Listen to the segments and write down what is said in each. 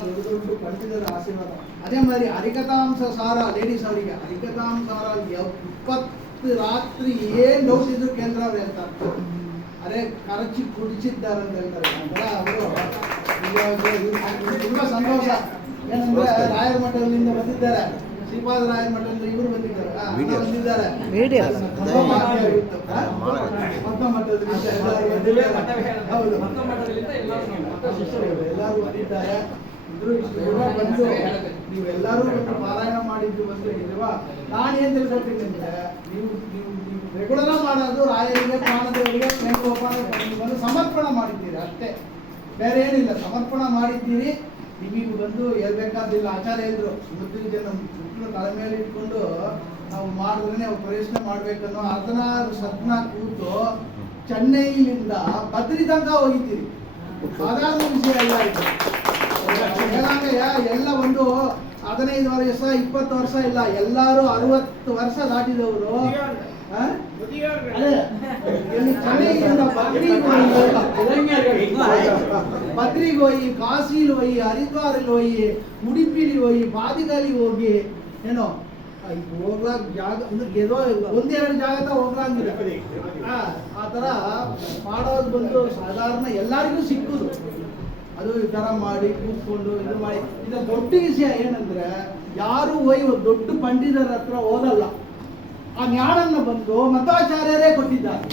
ದೊಡ್ಡ ದೊಡ್ಡ ಪಂಡಿತರ ಆಶೀರ್ವಾದ. ಅದೇ மாதிரி ಹರಿಕಥಾಂಸ ಸಾರ ಲೇಡೀಸ್ ಅವರಿಗೆ ಹರಿಕಥಾಂಸ ಸಾರ 20 ರಾತ್ರಿ ಏನ್ ಡೌಟ್ ಇದ್ರು ಕೇಂದ್ರ ಅವ್ರು ಹೇಳ್ತಾರೆ. ಅದೇ ಕರಚಿ ಕುಡಿಸಿದ್ದಾರೆ ಅಂತ ಹೇಳ್ತಾರೆ. ನಂತರ ಅವರು ತುಂಬಾ ಸಂತೋಷ. ಏನಂದ್ರೆ ರಾಯರ ಮಠದಿಂದ ಬಂದಿದ್ದಾರೆ, ಶ್ರೀಪಾದ ರಾಯರ ಮಠದಿಂದ ಇವರು ಬಂದಿದ್ದಾರೆ. ಹೌದು, ಎಲ್ಲರೂ ಬಂದಿದ್ದಾರೆ. ಬಂದು ನೀವೆಲ್ಲರೂ ಬಂದು ಪಾರಾಯಣ ಮಾಡಿದ್ದು ಬಂದು ಹೇಳಿಲ್ವಾ? ನಾನು ಏನ್ ತಿಳ್ಕೊಳ್ತೀನಿ ಅಂದ್ರೆ, ನೀವು ರೆಗ್ಯುಲರ್ ಮಾಡೋದು ರಾಯರಿಗೆ, ಪ್ರಾಣದೇವರಿಗೆ, ಬಂದು ಸಮರ್ಪಣೆ ಮಾಡಿದ್ದೀರಿ ಅಷ್ಟೇ, ಬೇರೆ ಏನಿಲ್ಲ. ಸಮರ್ಪಣೆ ಮಾಡಿದ್ದೀರಿ. ನಿಮಗೆ ಬಂದು ಹೇಳ್ಬೇಕಾದಿಲ್ಲ. ಆಚಾರ್ಯ ಇದ್ರು ಮುದ್ದಿನ ಜನ ಮಕ್ಕಳು ತಲೆ ಮೇಲೆ ಇಟ್ಕೊಂಡು ನಾವು ಮಾಡಿದ್ರೆ ಅವ್ರು ಪ್ರವೇಶನ ಮಾಡ್ಬೇಕನ್ನೋ 16 ಸದ್ನ ಕೂತು ಚೆನ್ನೈಲಿಂದ ಬದ್ರಿ ತನಕ ಹೋಗಿದ್ದೀರಿ. ಸಾಧಾರಣ ವಿಷಯ ಎಲ್ಲ ಇದು. ಹೇಳಂಗಯ್ಯ ಎಲ್ಲ ಒಂದು 15 ವರ್ಷ 20 ವರ್ಷ ಇಲ್ಲ, ಎಲ್ಲರೂ 60 ವರ್ಷ ದಾಟಿದವರು. ಬದ್ರಿಗೆ ಹೋಗಿ, ಕಾಶಿಲಿ ಹೋಗಿ, ಹರಿದ್ವಾರಲ್ಲಿ ಹೋಗಿ, ಉಡುಪಿಲಿ ಹೋಗಿ, ಬಾದಿಗಲಿ ಹೋಗಿ, ಏನೋ ಹೋಗ್ಲಾಕ್ ಜಾಗ ಒಂದೆರಡು ಜಾಗ ಹೋಗ್ಲಾಂಗಿಲ್ಲ. ಆ ತರ ಮಾಡೋದು ಬಂದು ಸಾಧಾರಣ ಎಲ್ಲರಿಗೂ ಸಿಕ್ಕುದು. ಅದು ಈ ತರ ಮಾಡಿ ಕೂತ್ಕೊಂಡು ಇದು ಮಾಡಿ. ಇದು ದೊಡ್ಡ ವಿಷಯ ಏನಂದ್ರೆ, ಯಾರು ಹೋಗಿ ದೊಡ್ಡ ಪಂಡಿತರ ಹತ್ರ ಓದಲ್ಲ. ಆ ಜ್ಞಾನನ್ನು ಬಂದು ಮಧ್ವಾಚಾರ್ಯರೇ ಕೊಟ್ಟಿದ್ದಾರೆ.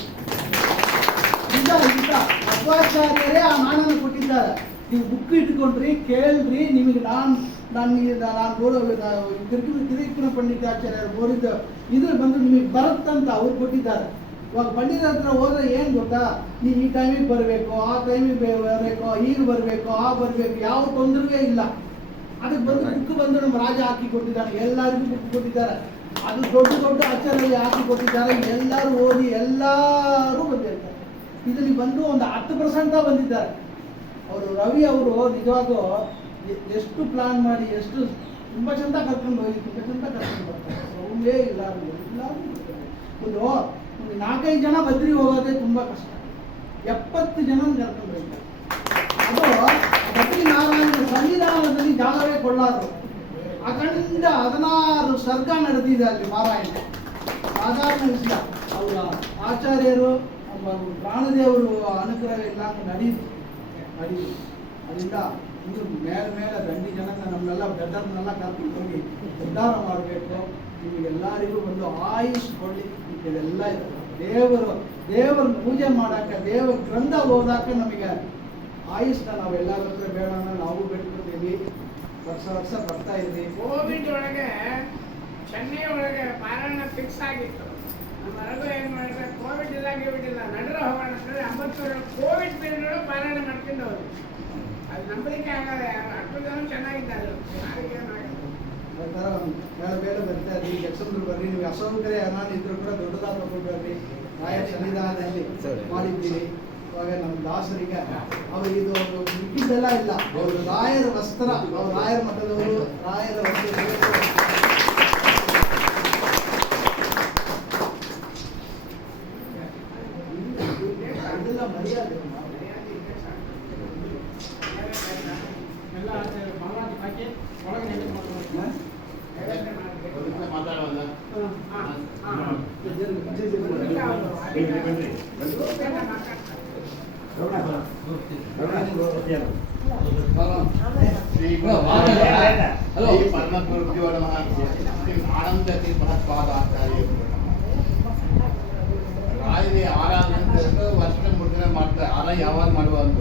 ನಿಜ ನಿಜ, ಮಧ್ವಾಚಾರ್ಯರೇ ಆ ಜ್ಞಾನನ್ನು ಕೊಟ್ಟಿದ್ದಾರೆ. ನೀವು ಬುಕ್ ಇಟ್ಕೊಂಡ್ರಿ, ಕೇಳ್ರಿ, ನಿಮಗೆ ನಾನು ತಿರುಗಿನ ಪಂಡಿತಾಚಾರ್ಯರು ಬೋರಿದ್ದ ಇದು ಬಂದು ನಿಮಗೆ ಬರುತ್ತಂತ ಅವ್ರು ಕೊಟ್ಟಿದ್ದಾರೆ. ಇವಾಗ ಪಂಡಿತರ ಹತ್ರ ಹೋದ್ರೆ ಏನ್ ಗೊತ್ತಾ, ನೀವು ಈ ಟೈಮಿಗೆ ಬರಬೇಕು, ಆ ಟೈಮಿಗೆ ಬರಬೇಕು, ಈಗ ಬರಬೇಕು, ಆ ಬರಬೇಕು, ಯಾವ ತೊಂದರೆ ಇಲ್ಲ. ಅದಕ್ಕೆ ಬಂದು ಬುಕ್ ಬಂದು ನಮ್ಮ ರಾಜ ಹಾಕಿ ಕೊಟ್ಟಿದ್ದಾನೆ, ಎಲ್ಲರಿಗೂ ಬುಕ್ ಕೊಟ್ಟಿದ್ದಾರೆ. ಅದು ದೊಡ್ಡ ದೊಡ್ಡ ಅಕ್ಷರಲ್ಲಿ ಹಾಕಿ ಕೊಟ್ಟಿದ್ದಾರೆ. ಎಲ್ಲರೂ ಓದಿ ಎಲ್ಲರೂ ಬಂದಿರ್ತಾರೆ. ಇದರಲ್ಲಿ ಬಂದು ಒಂದು 10% ಬಂದಿದ್ದಾರೆ. ಅವರು ರವಿ ಅವರು ನಿಜವಾಗೂ ಎಷ್ಟು ಪ್ಲಾನ್ ಮಾಡಿ, ಎಷ್ಟು ತುಂಬಾ ಚಂದ ಕರ್ಕೊಂಡು ಹೋಗಿ, ತುಂಬಾ ಚಂದ ಕರ್ಕೊಂಡು ಬರ್ತಾರೆ. ಅವೇ ಇಲ್ಲ ಒಂದು 4-5 ಜನ ಬದ್ರಿ ಹೋಗೋದೇ ತುಂಬಾ ಕಷ್ಟ. 70 ಜನ ಕರ್ಕೊಂಡು ಹೋಗ್ತಾರೆ. ಅದು ಬದ್ರಿನಾರಾಯಣ ಸಂವಿಧಾನದಲ್ಲಿ ಜಾಗವೇ ಕೊಳ್ಳಾರು. ಅಖಂಡ 16 ಸರ್ಗ ನಡೆದಿದೆ ಅಲ್ಲಿ ಪಾರಾಯಣ. ಸಾಧಾರಣ ವಿಷಯ. ಅವರ ಆಚಾರ್ಯರು, ಪ್ರಾಣದೇವರು ಅನುಗ್ರಹ ಇಲ್ಲ ನಡೆಯುದು. ಅದರಿಂದ ಇನ್ನು ಮೇಲೆ ದಂಡಿ ಜನನ ನಮ್ಮನ್ನೆಲ್ಲ ದೊಡ್ಡರನ್ನೆಲ್ಲ ಕರ್ಕೊಂಡು ಹೋಗಿ ಉದ್ಧಾರ ಮಾಡಬೇಕು. ನಿಮಗೆಲ್ಲರಿಗೂ ಒಂದು ಆಯುಷ್ ಕೊಡ್ಲಿ. ಇದೆಲ್ಲ ದೇವರ ಪೂಜೆ ಮಾಡಾಕ, ದೇವರ ಗ್ರಂಥ ಓದಾಕ ನಮಗೆ ಆಯುಷ್ನ ನಾವೆಲ್ಲರ ಹತ್ರ ಬೇಡ, ನಾವು ಬೇಡ್ಕೊತೀವಿ. ವರ್ಷ ಬರ್ತಾ ಇದ್ವಿ. ಕೋವಿಡ್ ಒಳಗೆ ಚೆನ್ನೈ ಒಳಗೆ ಪಾರಾಯಣ ಫಿಕ್ಸ್ ಆಗಿತ್ತು. ನಮ್ಮ ರಘು ಏನ್ ಮಾಡಿದ್ರೆ, ಕೋವಿಡ್ ಇಲ್ಲ ನಡ್ರ ಹೋಗೋಣ ಅಂತೇಳಿ 50 ಕೋವಿಡ್ ಪೀರಿಯಡ್ ಒಳಗೆ ಪಾರಾಯಣ ಮಾಡ್ಕೊಂಡು ಹೋದ್ರು. ಅದು ನಂಬಲಿಕ್ಕೆ ಆಗಲ್ಲ. ಅಷ್ಟು ಜನ ಚೆನ್ನಾಗಿದ್ದಾರೆ. ಬೇರೆ ಬರ್ತಾ ಇದ್ವಿ. ಜಕ್ಷಂದ್ರು ಬರ್ರಿ, ನೀವು ಅಸೌಕರ್ಯ ಏನಾದ್ರು ಇದ್ರು ಕೂಡ ದೊಡ್ಡದಾದ ಬರ್ರಿ. ರಾಯರ ಸನ್ನಿಧಾನದಲ್ಲಿ ಮಾಡಿದ್ದೀವಿ. ಇವಾಗ ನಮ್ಮ ದಾಸರಿಗೆ ಅವರು ಇದು ಮಿಕ್ಕಿದ್ದೆಲ್ಲ ಇಲ್ಲ. ಅವರು ರಾಯರ ವಸ್ತ್ರ, ಅವರು ರಾಯರ ಮಠದವರು, ರಾಯರ ವಸ್ತ್ರ ಅದೆಲ್ಲ ಮರ್ಯಾದೆ. ರಾಯರಿ ಆರಾಧನೆ ವರ್ಷ ಮುಗಿದ್ರೆ ಮಾಡ್ತಾರೆ. ಆರಾಧನೆ ಯಾವಾಗ ಮಾಡುವ ಅಂತ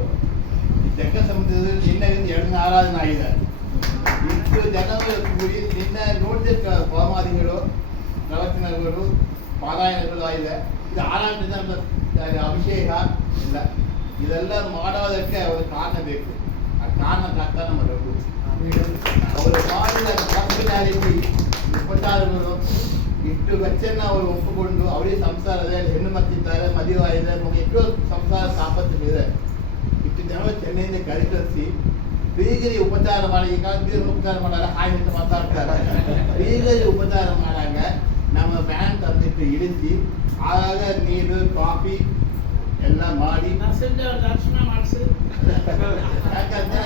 ಜಗ್ಗ ಸಮುದ್ರದಲ್ಲಿ ನಿನ್ನೆಯಿಂದ 2 ಆರಾಧನೆ ಆಗಿದೆ. ಇಷ್ಟು ಜನ ಕೂಡಿ ನಿನ್ನೆ ನೋಡಿದ ಹೋಮಾದಿಗಳು, ಪ್ರವಚನಗಳು, ಪಾರಾಯಣಗಳು ಆಗಿದೆ. ಇದು ಆರಾಧನೆ ಅಭಿಷೇಕ ಇಲ್ಲ. ಇದೆಲ್ಲ ಮಾಡೋದಕ್ಕೆ ಅವ್ರ ಕಾರಣ ಬೇಕು. ಆ ಕಾರಣ ಕರ್ತನ ಮಾಡಬೇಕು. ಅವರು ಮಾಡಿದ ಕಾನ್ಫಿಡಾಲಿಟಿ ಉಪಚಾರಗಳು ಇಷ್ಟು ವೆಚ್ಚನ ಅವರು ಒಪ್ಪಿಕೊಂಡು ಅವರಿಗೆ ಸಂಸಾರದಲ್ಲಿ ಹೆಣ್ಣು ಮತ್ತಿದ್ದಾರೆ, ಮದುವೆ ಆಗಿದೆ, ಎಷ್ಟೋ ಸಂಸಾರ ತಾಪತ್ರೆ. ಇಷ್ಟು ಜನ ಚೆನ್ನೈಯಿಂದ ಕರಿಕರಿಸಿ ಬೀಗರಿ ಉಪಚಾರ ಮಾಡಿ, ಈಗ ಬೀಗರಿ ಉಪಚಾರ ಮಾಡಾಗ ಹಾಯ್ ಅಂತ ಮಾತಾಡ್ತಾರೆ. ಬೀಗರಿ ಉಪಚಾರ ಮಾಡಾಗ ನಮ್ಮ ಬ್ಯಾಂಕ್ ತಂದಿಟ್ಟು ಇಳಿಸಿ, ಆಗ ನೀರು ಕಾಫಿ ಎಲ್ಲ ಮಾಡಿ ದರ್ಶನ ಮಾಡಿಸಿ. ಯಾಕಂದ್ರೆ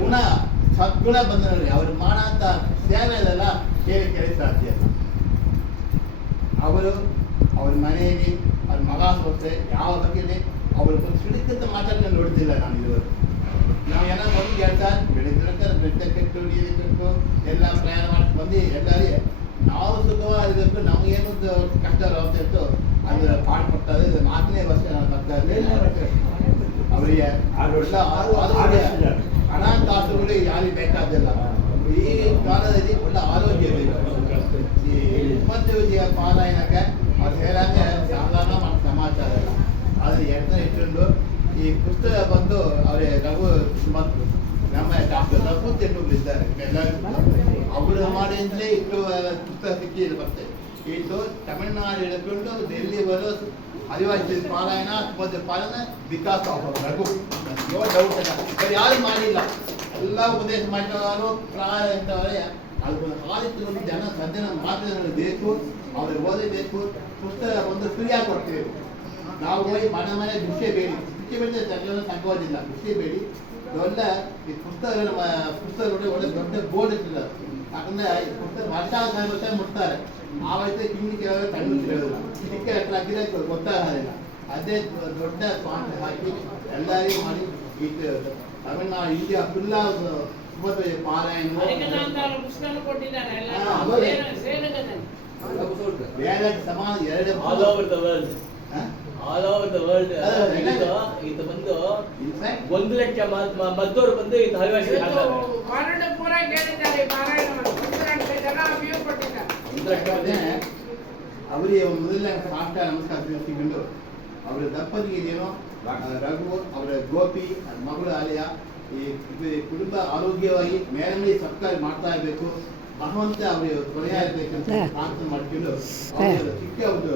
ಗುಣ ಗುಣ ಬಂದ ನೋಡಿ ಅವರು ಮಾಡಂತ ಸೇವೆ ಅದೆಲ್ಲ ಕೇಳಿ ಸಾಧ್ಯ. ಅವರು ಅವ್ರ ಮನೆಯಲ್ಲಿ ಅವ್ರ ಮಗ ಸೊಸೆ ಯಾವ ಬಗ್ಗೆ ಅವ್ರ ಸಿಡಿಕಂತ ಮಾತಾಡ್ಕೊಂಡು ನೋಡ್ತಿಲ್ಲ ನಾನು ಇದುವರೆಗೂ. ನಾವು ಏನೋ ಬಂದು ಹೇಳ್ತಾರೆ ಬೆಳಿಗ್ಗೆ ಕೆಟ್ಟು ನೀರು ಕೆಟ್ಟು ಎಲ್ಲ ಪ್ರಯಾಣ ಮಾಡಿ ಬಂದು ಎಲ್ಲರಿಗೆ ನಾವು ಸುಖವಾಗಿರಬೇಕು, ನಮಗೇನು ಕಷ್ಟ ಇತ್ತು ಅದರ ಪಾಠ ಕೊಡ್ತಾರೆ. ಇದು 4ನೇ ವರ್ಷ ನಾನು ಬರ್ತಾ ಇದ್ದೇನೆ. ಅವರಿಗೆ ಹಣಕಾಸುಗಳು ಯಾರಿಗೆ ಬೇಕಾದಿಲ್ಲ. ಈ ಕಾಲದಲ್ಲಿ ಒಳ್ಳೆ ಆರೋಗ್ಯ ಬೇಕು. ಈ ಉಪದ್ಯೋಗಿಯ ಪಾರಾಯಣಕ್ಕೆ ಅವ್ರು ಹೇಳಂಗೆ ಸಾಧಾರಣ ಮತ್ತು ಸಮಾಚಾರ ಇಲ್ಲ. ಆದರೆ ಎಡ್ನ ಇಟ್ಕೊಂಡು ಈ ಪುಸ್ತಕ ಬಂದು ಅವರೇ ರಘು ಮತ್ತು ನಮ್ಮ ಡಾಕ್ಟರ್ ರಘು ತೆಟ್ಟುಗಳು ಇದ್ದಾರೆ ಅವರು ಮಾಡಿಂದಲೇ ಇಟ್ಟು ಪುಸ್ತಕ ಸಿಕ್ಕಿ ಬರ್ತದೆ. ಇಟ್ಟು ತಮಿಳುನಾಡು ಹಿಡ್ಕೊಂಡು ಡೆಲ್ಲಿ ಬರೋ ಆದಿವಾಸಿ ಪಾರಾಯಣ ಪಾಲನ Vikas of Raghu no doubt ಇಲ್ಲ. ಯಾರು ಮಾಡಿಲ್ಲ, ಎಲ್ಲ ಉಪದೇಶ ಮಾಡಿದವರು ಪ್ರಾಯ ಅಂತವರೇ ಅದನ್ನು ಆದಿತ್ಯವನ್ನು ಜನ ಸಜ್ಜನ ಮಾತುಗಳು ಬೇಕು, ಅವ್ರಿಗೆ ಓದಬೇಕು. ಪುಸ್ತಕ ಒಂದು ಫ್ರೀಯಾಗಿ ಕೊಡ್ತೀವಿ ನಾವು. ಹೋಗಿ ಮನೆ ದೃಶ್ಯ ಬೇಡಿ ಎಲ್ಲ ಸಂಕೋದಿಲ್ಲ. ದೃಶ್ಯ ಬೇಡಿ ದೊಡ್ಡ ಈ ಪುಸ್ತಕಗಳು ಒಳ್ಳೆ ದೊಡ್ಡ ಬೋರ್ಡ್ ಇರ್ತದೆ. ಯಾಕಂದ್ರೆ ಈ ಪುಸ್ತಕ ವರ್ಷ ಮುಟ್ತಾರೆ. ಆವೈತೆ ಕಿಂಡಿ ಕೆಲವರು ಕಣ್ಣು ಕೇಳೋದಿಲ್ಲ, ಚಿಕ್ಕ ಹತ್ರ ಹಾಕಿದ್ರೆ ಗೊತ್ತಾಗೋದಿಲ್ಲ. ಅದೇ ದೊಡ್ಡ ಸ್ವಾಂತ ಹಾಕಿ ಎಲ್ಲರಿಗೂ ಮಾಡಿ ಈ ತಮಿಳ್ನಾಡು ಇಂಡಿಯಾ ಫುಲ್ಲ ಪಾರಾಯಣ ಬೇರೆ ಸಮಾನ 2 ಆಲ್ ಓವರ್ ದ ವರ್ಲ್ಡ್ ಇದು ಬಂದು 1 ಲಕ್ಷ ಮದ್ದೂರು ಬಂದು ಇದು ಹರಿವಾಸಿ ಅವರಿಗೆ ಮೊದಲನೇ ಸಾಷ್ಟ ನಮಸ್ಕಾರ ತಿಳಿಸಿಕೊಂಡು ಅವರ ದಂಪತಿಗೆ ಏನೋ ರಘು ಅವರ ಗೋಪಿ ಮಗಳು ಆಲಯ ಈ ಕುಟುಂಬ ಆರೋಗ್ಯವಾಗಿ ಮೇಲೆ ಸರ್ಕಾರ ಮಾಡ್ತಾ ಇರಬೇಕು. ಭಗವಂತ ಅವರಿಗೆ ಕೊನೆಯ ಇರಬೇಕಂತ ಪ್ರಾರ್ಥನೆ ಮಾಡ್ಕೊಂಡು ಚಿಕ್ಕ ಒಂದು